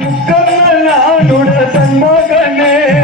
മുക്കമ്മനാടുട തന്മകനെ മുത്തയുദിച്ച